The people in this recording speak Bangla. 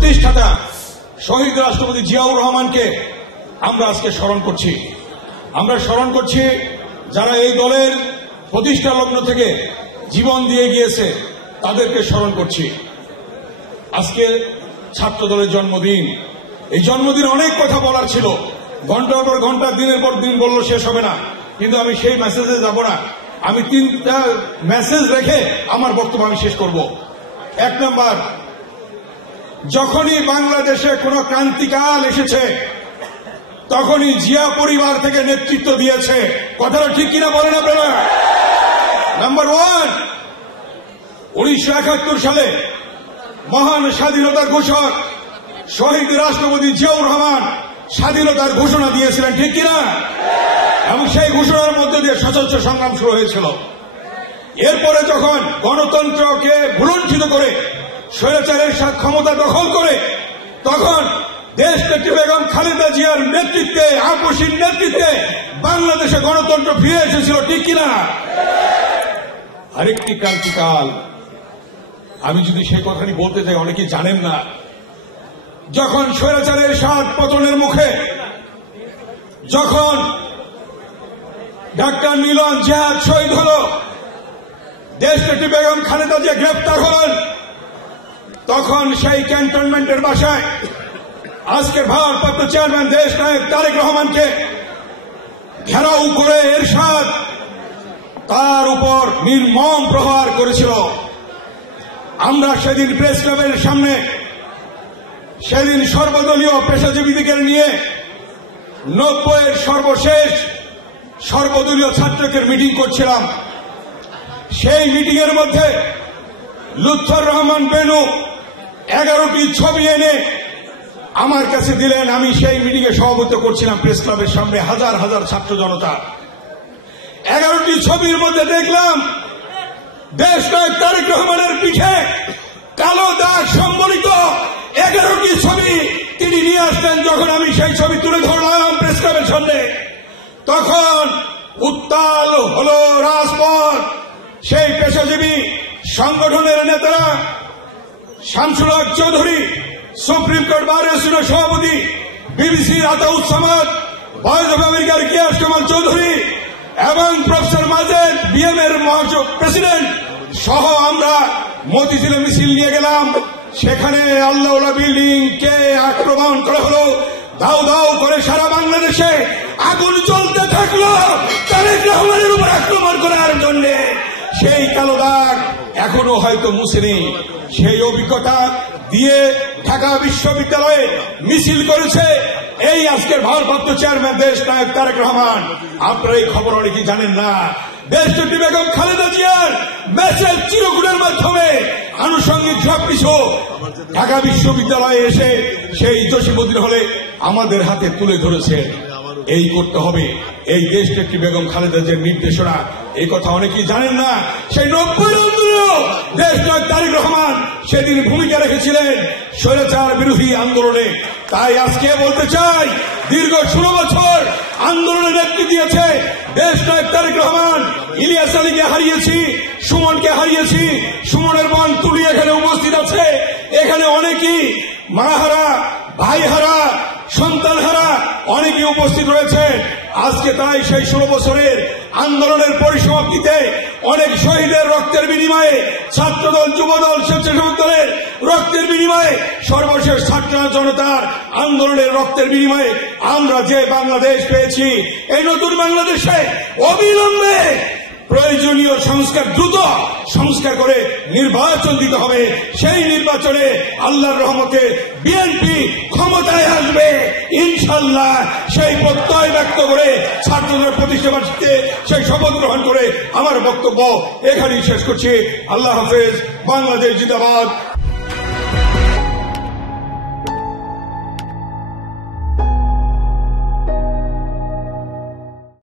প্রতিষ্ঠাতা শহীদ রাষ্ট্রপতি জিয়াউর রহমানকে আমরা আজকে স্মরণ করছি। আমরা স্মরণ করছি যারা এই দলের প্রতিষ্ঠা লগ্ন থেকে জীবন দিয়ে গিয়েছে, তাদেরকে স্মরণ করছি। আজকে ছাত্র দলের জন্মদিন। এই জন্মদিন অনেক কথা বলার ছিল, ঘন্টার পর ঘন্টা, দিনের পর দিন বললো শেষ হবে না, কিন্তু আমি সেই মেসেজে যাব না। আমি 3টা মেসেজ রেখে আমার বক্তব্য আমি শেষ করব। 1 নম্বর, যখনই বাংলাদেশে কোন ক্রান্তিকাল এসেছে তখনই জিয়া পরিবার থেকে নেতৃত্ব দিয়েছে। কথাটা ঠিক কিনা বলেন আপনারা? নাম্বার 1, 1971 সালে মহান স্বাধীনতার ঘোষক শহীদ রাষ্ট্রপতি জিয়াউর রহমান স্বাধীনতার ঘোষণা দিয়েছিলেন, ঠিক কিনা? এবং সেই ঘোষণার মধ্যে দিয়ে সশস্ত্র সংগ্রাম শুরু হয়েছিল। এরপরে যখন গণতন্ত্রকে ভুলুণ্ঠিত করে স্বৈরাচারের সাথে ক্ষমতা দখল করে, তখন দেশনেত্রী বেগম খালেদা জিয়ার নেতৃত্বে, আপসীর নেতৃত্বে বাংলাদেশে গণতন্ত্র ফিরে এসেছিল, ঠিক কিনা? আরেকটি ক্রান্তিকাল, আমি যদি সেই কথাটি বলতে চাই, অনেকেই জানেন না। যখন স্বৈরাচারের সাত পতনের মুখে, যখন ডাক্তার মিলন জিহাদ শহীদ হল, দেশনেত্রী বেগম খালেদা জিয়া গ্রেপ্তার হলেন, তখন সেই ক্যান্টনমেন্টের বাসায় আজকের ভারপ্রাপ্ত চেয়ারম্যান দেশ নায়ক তারেক রহমানকে ঘেরাও করে এরশাদ তার উপর নির্মম প্রহার করেছিল। আমরা সেদিন প্রেস ক্লাবের সামনে, সেদিন সর্বদলীয় পেশাজীবীদের নিয়ে 90-এর সর্বশেষ সর্বদলীয় ছাত্রকের মিটিং করছিলাম। সেই মিটিং এর মধ্যে লুৎফর রহমান বেনু 11টি ছবি এনে আমার কাছে দিলেন। আমি সেই মিটিং এ সভাপতিত্ব করছিলাম প্রেস ক্লাবের সামনে, হাজার হাজার ছাত্র জনতা। 11টি ছবির মধ্যে দেখলাম দেশ নায়ক তারেক রহমানের পিঠে কালো দাগ সম্বলিত 11টি ছবি তিনি নিয়ে আসলেন। যখন আমি সেই ছবি তুলে ধরলাম প্রেস ক্লাবের সামনে, তখন উত্তাল হলো রাজপথ। সেই পেশাজীবী সংগঠনের নেতারা Shamsul Haque Chowdhury, supreme court bar অ্যাসোসিয়েশনের সভাপতি, বিবিসির আতাউজ্জামান, ভয়েস অব আমেরিকার কিয়াস কামাল চৌধুরী এবং প্রফেসর মাজেদ, বিএম এর প্রেসিডেন্ট সহ আমরা মতিঝিলে মিছিল নিয়ে গেলাম। সেখানে আল্লাহওয়ালা বিল্ডিং কে আক্রমণ করা হলো। দাও দাও করে সারা বাংলাদেশে আগুন জ্বলতে থাকলো তারেক রহমানের উপর আক্রমণ করার জন্য। সেই কালো দাগ এখনো হয়তো মুছেনি। সেই অভিজ্ঞতা দিয়ে ঢাকা বিশ্ববিদ্যালয়ে মিছিল করেছে এই আজকের ভারপ্রাপ্ত চেয়ারম্যান দেশ নায়ক তারেক রহমান। আপনারা এই খবর অনেকেই জানেন না। দেশনেত্রী বেগম খালেদা জিয়ার মেসেজ চিরকুটের মাধ্যমে আনুষঙ্গিক সবকিছু ঢাকা বিশ্ববিদ্যালয়ে এসে সেই জসীমউদ্দিন হলে আমাদের হাতে তুলে ধরেছে। এই করতে হবে, এই দেশনেত্রী বেগম খালেদা জিয়ার নির্দেশনা। এই কথা অনেকেই জানেন না। সেই 90-এর আন্দোলন দেশ নায়ক তারেক রহমান সেদিন ভূমিকা রেখেছিলেন স্বৈরাচার বিরোধী আন্দোলনে। তাই আজকে বলতে চাই, দীর্ঘ 16 বছর আন্দোলনের নেতৃত্ব দিয়েছে দেশ নায়ক তারেক রহমান। ইলিয়াস আলীকে হারিয়েছি, সুমনকে হারিয়েছি, সুমনের বোন তুলি এখানে উপস্থিত আছে। এখানে অনেকেই মাহারা, ভাইহারা, সন্তানহারা অনেকেই উপস্থিত রয়েছে আজকে। তাই সেই 16 বছরের আন্দোলনের পরিসমাপ্তিতে অনেক শহীদের রক্তের বিনিময়ে, ছাত্রদল, যুবদল, স্বেচ্ছাসেবক দলের রক্তের বিনিময়ে, সর্বশেষ ছাত্র জনতার আন্দোলনের রক্তের বিনিময়ে আমরা যে বাংলাদেশ পেয়েছি, এই নতুন বাংলাদেশে অবিলম্বে প্রয়োজনীয় সংস্কার, দ্রুত সংস্কার করে নির্বাচন দিতে হবে। সেই নির্বাচনে আল্লাহর রহমতে বিএনপি ক্ষমতায় আসবে ইনশাআল্লাহ। সেই প্রত্যয় ব্যক্ত করে ছাত্রদের প্রতিষ্ঠাবার্ষিকীতে সেই শপথ গ্রহণ করে আমার বক্তব্য এখানেই শেষ করছি। আল্লাহ হাফেজ। বাংলাদেশ জিন্দাবাদ।